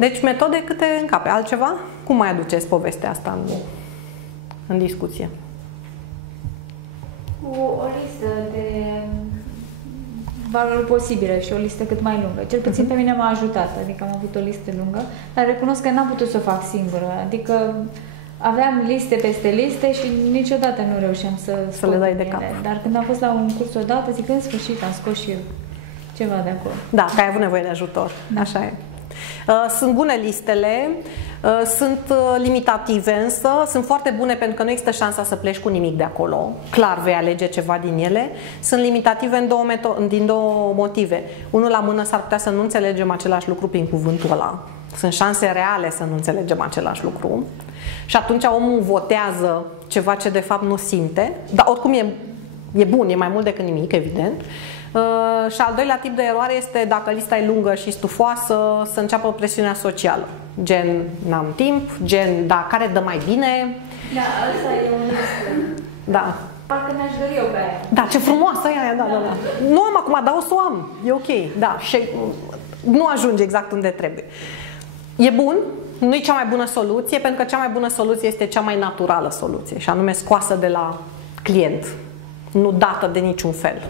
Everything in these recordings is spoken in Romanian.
Deci metode câte încape. Altceva? Cum mai aduceți povestea asta în discuție? Cu o listă de valori posibile și o listă cât mai lungă. Cel puțin pe mine m-a ajutat, adică am avut o listă lungă, dar recunosc că n-am putut să o fac singură. Adică aveam liste peste liste și niciodată nu reușeam să le dai de cap. Dar când am fost la un curs odată, zic, în sfârșit am scos și eu ceva de acolo. Da, că ai avut nevoie de ajutor. Da. Așa e. Sunt bune listele, sunt limitative însă, sunt foarte bune pentru că nu există șansa să pleci cu nimic de acolo. Clar vei alege ceva din ele. Sunt limitative din două motive. Unul, la mână, s-ar putea să nu înțelegem același lucru prin cuvântul ăla. Sunt șanse reale să nu înțelegem același lucru. Și atunci omul votează ceva ce de fapt nu simte, dar oricum e bun, e mai mult decât nimic, evident. Și al doilea tip de eroare este, dacă lista e lungă și stufoasă, să înceapă presiunea socială. Gen, n-am timp, gen, da, care dă mai bine. Da, asta e un listă. Da. Parcă mi-aș dori eu pe aia. Da, ce frumoasă e aia, da. Nu am acum, dar o să o am, e ok, da. Și nu ajunge exact unde trebuie. E bun, nu e cea mai bună soluție, pentru că cea mai bună soluție este cea mai naturală soluție, și anume scoasă de la client, nu dată de niciun fel.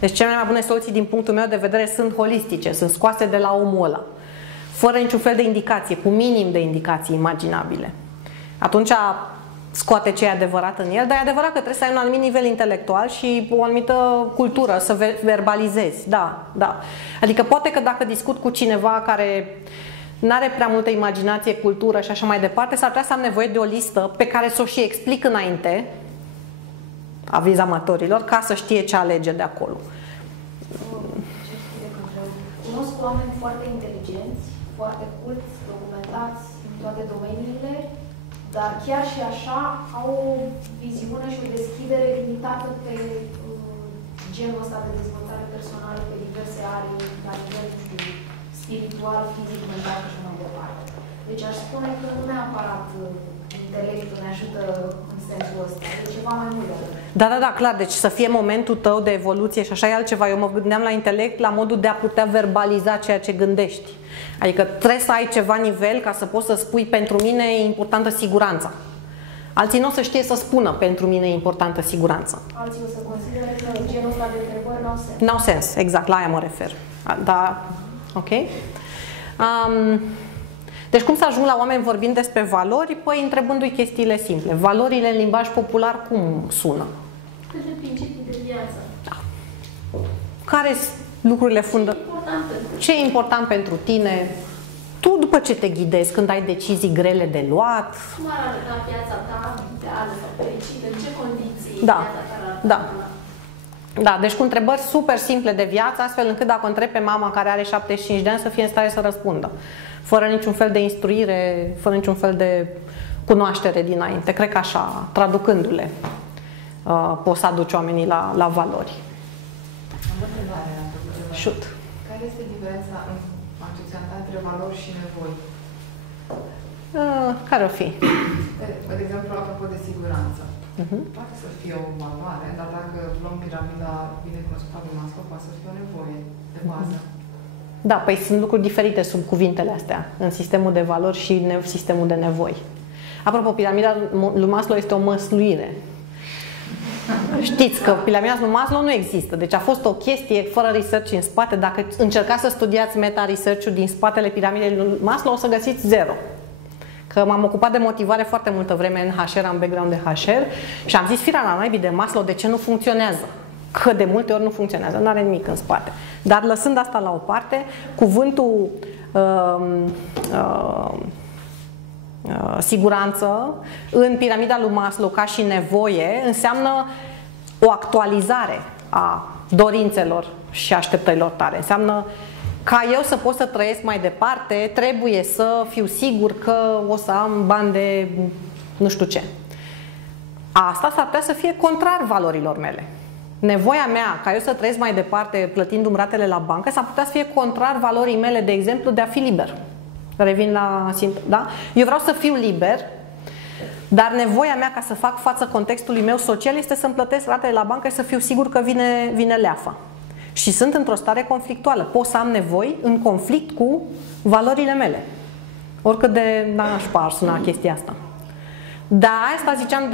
Deci cele mai bune soluții din punctul meu de vedere sunt holistice, sunt scoase de la omul ăla, fără niciun fel de indicație, cu minim de indicații imaginabile. Atunci scoate ce e adevărat în el, dar e adevărat că trebuie să ai un anumit nivel intelectual și o anumită cultură, să verbalizezi, da, da. Adică poate că dacă discut cu cineva care nu are prea multă imaginație, cultură și așa mai departe, s-ar putea să am nevoie de o listă pe care să o și explic înainte, aviz amatorilor, ca să știe ce alege de acolo. Cunosc oameni foarte inteligenți, foarte culți, documentați în toate domeniile, dar chiar și așa au o viziune și o deschidere limitată pe genul ăsta de dezvoltare personală, pe diverse arii, la nivel, nu știu, spiritual, fizic, mental și mai departe. Deci aș spune că nu neapărat intelectul ne ajută în sensul ăsta, e ceva mai mult de atât. Da, da, da, clar, deci să fie momentul tău de evoluție și așa e altceva. Eu mă gândeam la intelect la modul de a putea verbaliza ceea ce gândești. Adică trebuie să ai ceva nivel ca să poți să spui, pentru mine e importantă siguranța. Alții nu o să știe să spună, pentru mine e importantă siguranța. Alții o să consideră că genul ăsta de întrebări n-au sens. N-au sens, exact, la aia mă refer. Da, ok. Deci cum să ajung la oameni vorbind despre valori? Păi întrebându-i chestiile simple. Valorile în limbaj popular cum sună? Câte principii de viață? Da. Care sunt lucrurile fundamentale? Ce e important pentru tine? Tu, după ce te ghidezi, când ai decizii grele de luat? Cum ar arăta viața ta ideală sau fericită? În ce condiții da. viața ta ar da. Da, deci cu întrebări super simple de viață, astfel încât dacă o întreb pe mama care are 75 de ani să fie în stare să răspundă. Fără niciun fel de instruire, fără niciun fel de cunoaștere dinainte. Cred că așa, traducându-le, poți să aduci oamenii la valori. Am o întrebare. Shoot. Care este diferența în acceptarea între valori și nevoi? Care o fi? De exemplu, apropo de siguranță. Poate să fie o valoare, dar dacă luăm piramida bine cunoscută de Maslow, poate să fie o nevoie de bază. Da, păi sunt lucruri diferite sub cuvintele astea, în sistemul de valori și sistemul de nevoi. Apropo, piramida lui Maslow este o măsluire. Știți că piramida lui Maslow nu există, deci a fost o chestie fără research în spate. Dacă încercați să studiați meta-research-ul din spatele piramidei lui Maslow, o să găsiți zero. Că m-am ocupat de motivare foarte multă vreme în HR, am background de HR și am zis, firea la naibii de Maslow, de ce nu funcționează? Că de multe ori nu funcționează, nu are nimic în spate. Dar lăsând asta la o parte, cuvântul siguranță în piramida lui Maslow ca și nevoie înseamnă o actualizare a dorințelor și așteptărilor tale. Înseamnă ca eu să pot să trăiesc mai departe, trebuie să fiu sigur că o să am bani de nu știu ce. Asta s-ar putea să fie contrar valorilor mele. Nevoia mea ca eu să trăiesc mai departe plătindu-mi ratele la bancă s-ar putea să fie contrar valorii mele, de exemplu, de a fi liber. Revin la simplu, da? Eu vreau să fiu liber, dar nevoia mea ca să fac față contextului meu social este să-mi plătesc ratele la bancă și să fiu sigur că vine leafa. Și sunt într-o stare conflictuală. Pot să am nevoi în conflict cu valorile mele. Oricât de nașpa ar suna chestia asta. Da, asta ziceam,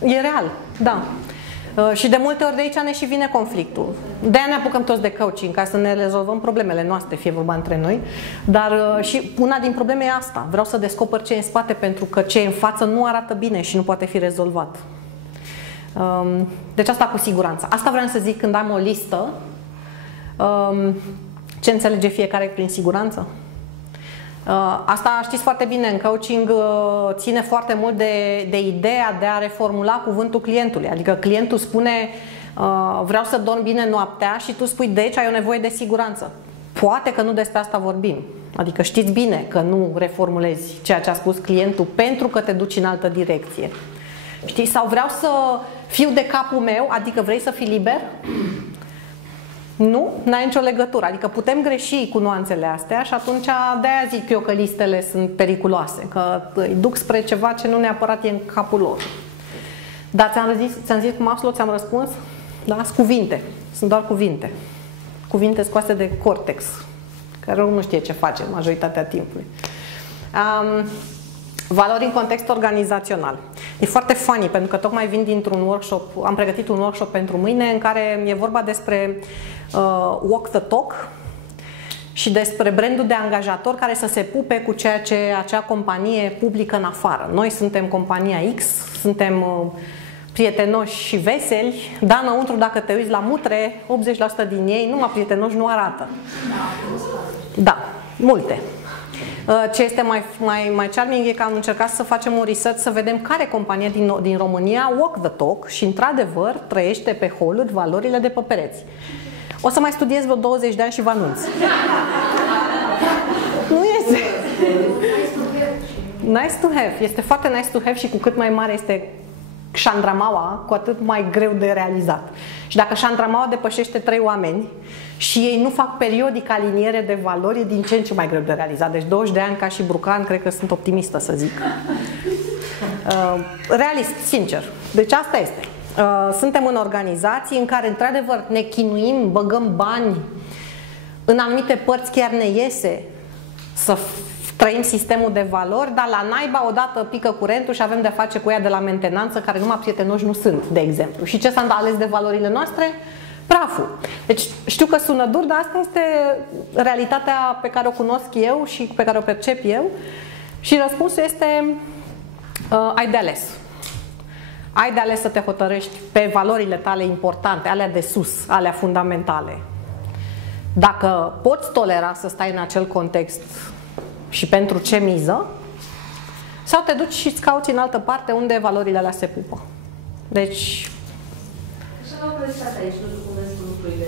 e real, da. Și de multe ori de aici ne și vine conflictul. De-aia ne apucăm toți de coaching, ca să ne rezolvăm problemele noastre, fie vorba între noi. Dar și una din probleme e asta. Vreau să descoper ce e în spate, pentru că ce e în față nu arată bine și nu poate fi rezolvat. Deci asta cu siguranță. Asta vreau să zic când am o listă. Ce înțelege fiecare prin siguranță? Asta știți foarte bine, în coaching ține foarte mult de ideea de a reformula cuvântul clientului. Adică clientul spune vreau să dorm bine noaptea și tu spui deci ai o nevoie de siguranță. Poate că nu despre asta vorbim. Adică știți bine că nu reformulezi ceea ce a spus clientul pentru că te duci în altă direcție. Știi? Sau vreau să fiu de capul meu, adică vrei să fii liber? Nu, n-ai nicio legătură. Adică putem greși cu nuanțele astea și atunci de-aia zic eu că listele sunt periculoase, că îi duc spre ceva ce nu neapărat e în capul lor. Dar ți-am zis cu Maslow, ți-am răspuns? Da? Sunt cuvinte. Sunt doar cuvinte. Cuvinte scoase de cortex, care nu știe ce face majoritatea timpului. Valori în context organizațional. E foarte funny, pentru că tocmai vin dintr-un workshop, am pregătit un workshop pentru mâine în care e vorba despre walk the talk și despre brandul de angajator care să se pupe cu ceea ce acea companie publică în afară. Noi suntem compania X, suntem prietenoși și veseli, dar înăuntru, dacă te uiți la mutre, 80% din ei, numai prietenoși nu arată. Da, multe. Ce este mai charming e că am încercat să facem un research, să vedem care companie din România walk the talk și într-adevăr trăiește pe holuri valorile de pe pereți. O să mai studiez vreo 20 de ani și vă anunț. Nu este. Nice to have. Este foarte nice to have și cu cât mai mare este șandramaua, cu atât mai greu de realizat. Și dacă șandramaua depășește 3 oameni și ei nu fac periodic aliniere de valori, e din ce în ce mai greu de realizat. Deci 20 de ani ca și Brucan, cred că sunt optimistă să zic. Realist, sincer. Deci asta este. Suntem în organizații în care într-adevăr ne chinuim, băgăm bani, în anumite părți chiar ne iese să trăim sistemul de valori, dar la naiba odată pică curentul și avem de face cu ea de la mentenanță, care numai prietenoși nu sunt, de exemplu. Și ce s-a ales de valorile noastre? Praful. Deci știu că sună dur, dar asta este realitatea pe care o cunosc eu și pe care o percep eu. Și răspunsul este ai de ales. Ai de ales să te hotărăști pe valorile tale importante, alea de sus, alea fundamentale. Dacă poți tolera să stai în acel context și pentru ce miză, sau te duci și îți cauți în altă parte unde valorile alea se pupă. Deci... Așa m-am lăsat aici, nu știu cum vezi lucrurile.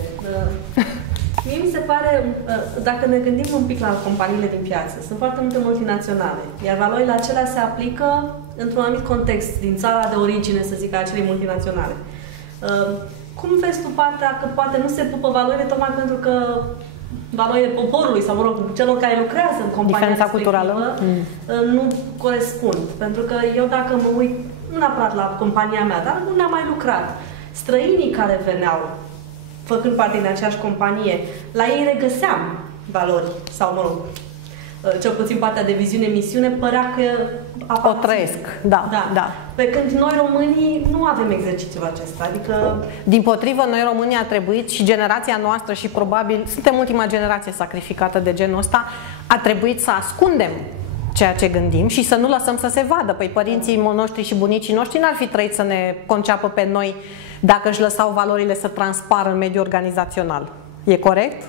Mie mi se pare, dacă ne gândim un pic la companiile din piață, sunt foarte multe multinaționale, iar valorile acelea se aplică într-un anumit context, din țara de origine, să zic, a acelei multinaționale. Cum vezi tu partea că poate nu se pupă valorile tocmai pentru că valorile poporului sau, mă rog, celor care lucrează în compania respectivă nu corespund? Pentru că eu, dacă mă uit, nu neapărat la compania mea, dar nu ne-am mai lucrat, străinii care veneau făcând parte din aceeași companie, la ei regăseam valori sau, mă rog, cel puțin partea de viziune-misiune, părea că o trăiesc, da, da, da. Pe când noi românii nu avem exercițiul acesta, adică... Dimpotrivă, noi românii a trebuit și generația noastră și probabil, suntem ultima generație sacrificată de genul ăsta, a trebuit să ascundem ceea ce gândim și să nu lăsăm să se vadă. Păi părinții noștri și bunicii noștri n-ar fi trăit să ne conceapă pe noi dacă își lăsau valorile să transpară în mediul organizațional. E corect?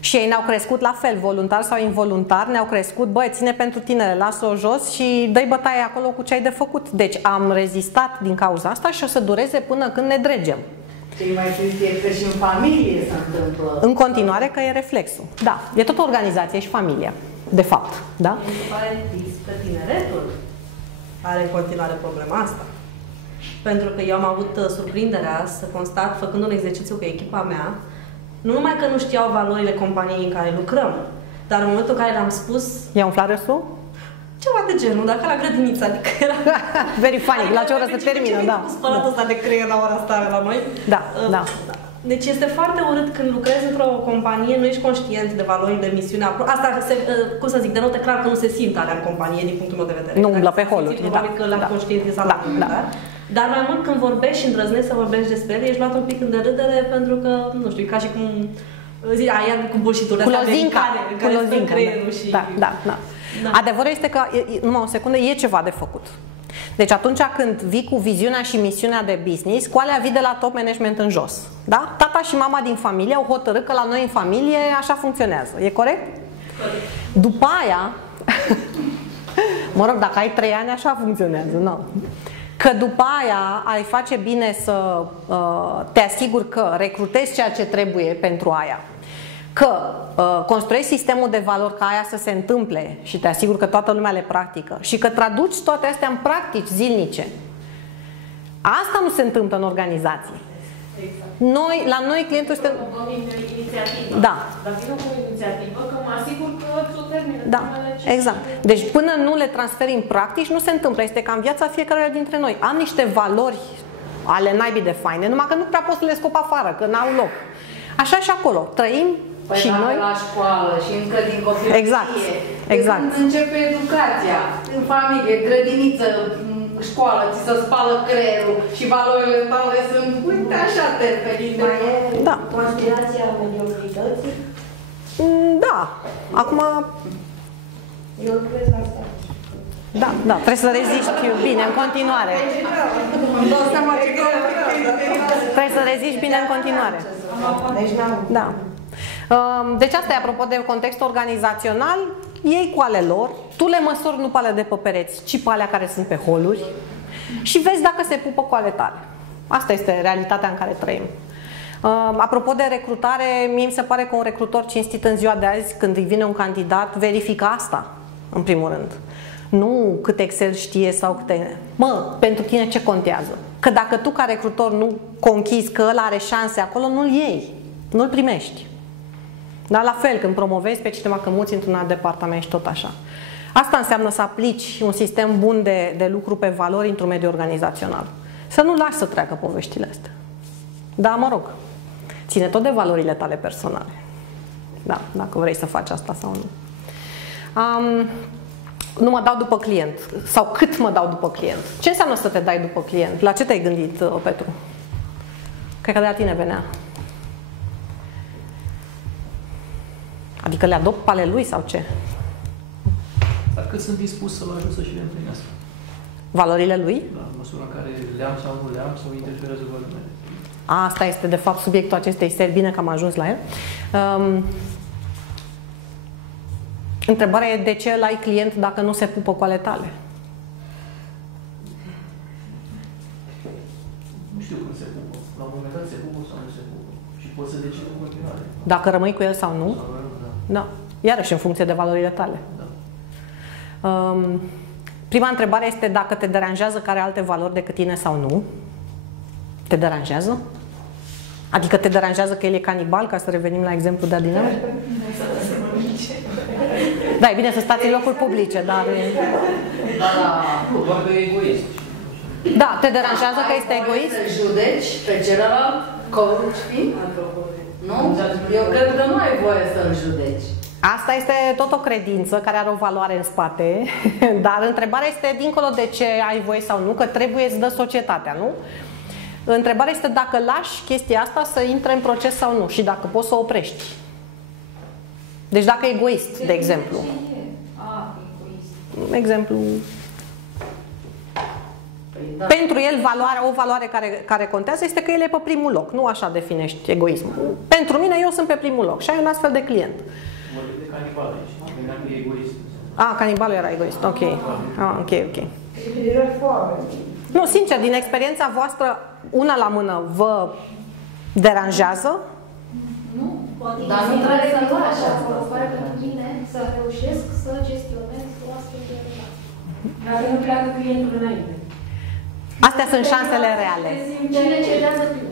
Și ei ne-au crescut la fel, voluntar sau involuntar, ne-au crescut, băi, ține pentru tinere, lasă-o jos și dă-i bătaie acolo cu ce ai de făcut. Deci am rezistat din cauza asta și o să dureze până când ne dregem. Ce mai trist e că și în familie se întâmplă. În continuare că e reflexul. Da, e tot o organizație și familia, de fapt. Da? Mi se pare trist că tineretul are în continuare problema asta. Pentru că eu am avut surprinderea să constat, făcând un exercițiu cu echipa mea, nu numai că nu știau valorile companiei în care lucrăm, dar în momentul în care le-am spus... I-a umflat râsul? Ceva de genul, dacă la grădiniță, adică era... Very funny, la ce oră se termină, da. Cu spălatul ăsta de creier la ora asta la noi. Da, da. Deci este foarte urât când lucrezi într-o companie, nu ești conștient de valorile, misiunea. Asta, cum să zic, denotă clar că nu se simte alea în companie, din punctul meu de vedere. Nu umblă pe holuri. Probabil că l-am conștientizat la un moment dat. Dar mai mult când vorbești și îndrăznești să vorbești despre ele, ești luat un pic în derâdere pentru că, nu știu, ca și cum aia cu bullshit-urile astea americane, în care stă creierul și... Da. Adevărul este că, numai o secundă, e ceva de făcut. Deci atunci când vii cu viziunea și misiunea de business, cu alea vii de la top management în jos. Da? Tata și mama din familie au hotărât că la noi în familie așa funcționează. E corect? După aia, mă rog, dacă ai 3 ani, așa funcționează. Nu. Că după aia ai face bine să te asiguri că recrutezi ceea ce trebuie pentru aia. Că construiești sistemul de valori ca aia să se întâmple și te asiguri că toată lumea le practică și că traduci toate astea în practici zilnice. Asta nu se întâmplă în organizații. Exact. La noi clientul este... inițiativă. Da. Dar vină cu o inițiativă că mă asigur că ți-o termină. Da, exact. Deci până nu le transferi în practici, nu se întâmplă. Este ca în viața fiecare dintre noi. Am niște valori ale naibii de faine, numai că nu prea pot să le scop afară, că n-au loc. Așa și acolo. Trăim și noi la școală și încă din copilărie. Exact. Când începe educația, în familie, grădiniță, școală, ți se spală creierul și valorile tale sunt, uite așa, terpenite. Da. Conspirația mediocrității? Da. Acum... Eu cred asta. Da, trebuie să reziști bine în continuare. Trebuie să reziști bine în continuare. Da. Deci asta e apropo de contextul organizațional, ei cu ale lor, tu le măsori nu pe alea de pe pereți, ci pe alea care sunt pe holuri și vezi dacă se pupă cu ale tale. Asta este realitatea în care trăim. Apropo de recrutare, mie mi se pare că un recrutor cinstit în ziua de azi, când îi vine un candidat, verifică asta, în primul rând. Nu cât Excel știe sau câte... pentru tine ce contează? Că dacă tu ca recrutor nu conchizi că ăla are șanse acolo, nu-l iei, nu-l primești. Dar la fel, când promovezi pe cineva, că muți într-un alt departament și tot așa. Asta înseamnă să aplici un sistem bun de lucru pe valori într-un mediu organizațional. Să nu lași să treacă poveștile astea. Da, mă rog, ține tot de valorile tale personale. Da, dacă vrei să faci asta sau nu. Nu mă dau după client. Sau cât mă dau după client? Ce înseamnă să te dai după client? La ce te-ai gândit, Petru? Cred că de la tine venea. Adică le adopt pe ale lui sau ce? Dar cât sunt dispus să-l ajut să și le împlinească? Valorile lui? La măsura în care le-am sau nu le-am sau interferează valorile mele. Asta este de fapt subiectul acestei serii. Bine că am ajuns la el. Întrebarea e de ce îl ai client dacă nu se pupă cu ale tale? Nu știu când se pupă. La un moment dat se pupă sau nu se pupă. Și poți să decidi în continuare. Dacă rămâi cu el sau nu? Sau nu, da. Da. Iarăși în funcție de valorile tale. Da. Prima întrebare este dacă te deranjează că are alte valori decât tine sau nu. Te deranjează? Adică te deranjează că el e canibal, ca să revenim la exemplu de adineauri? Da, e bine să stați în locuri publice, dar... Doar că e egoist. Da, te deranjează că este egoist? Să judeci pe celălalt, coach fiind? Nu? Eu cred că nu ai voie să-l judeci. Asta este tot o credință care are o valoare în spate, dar întrebarea este dincolo de ce ai voie sau nu, că trebuie să dă societatea, nu? Întrebarea este dacă lași chestia asta să intre în proces sau nu și dacă poți să o oprești. Deci dacă e egoist, de exemplu. Exemplu. Da. Pentru el o valoare care contează este că el e pe primul loc. Nu așa definești egoismul. Pentru mine, eu sunt pe primul loc și ai un astfel de client. Vorbim de canibal aici. Gândeam că e egoist. Canibalul era egoist. Ok. Ok. Nu, sincer, din experiența voastră, una la mână, vă deranjează? Nu, poate dar nu trebuie să nu așa. provocare pentru mine să reușesc să gestionez o astfel de relație. Dacă nu pleacă clientul înainte. Astea sunt șansele reale. Cine cedează primul?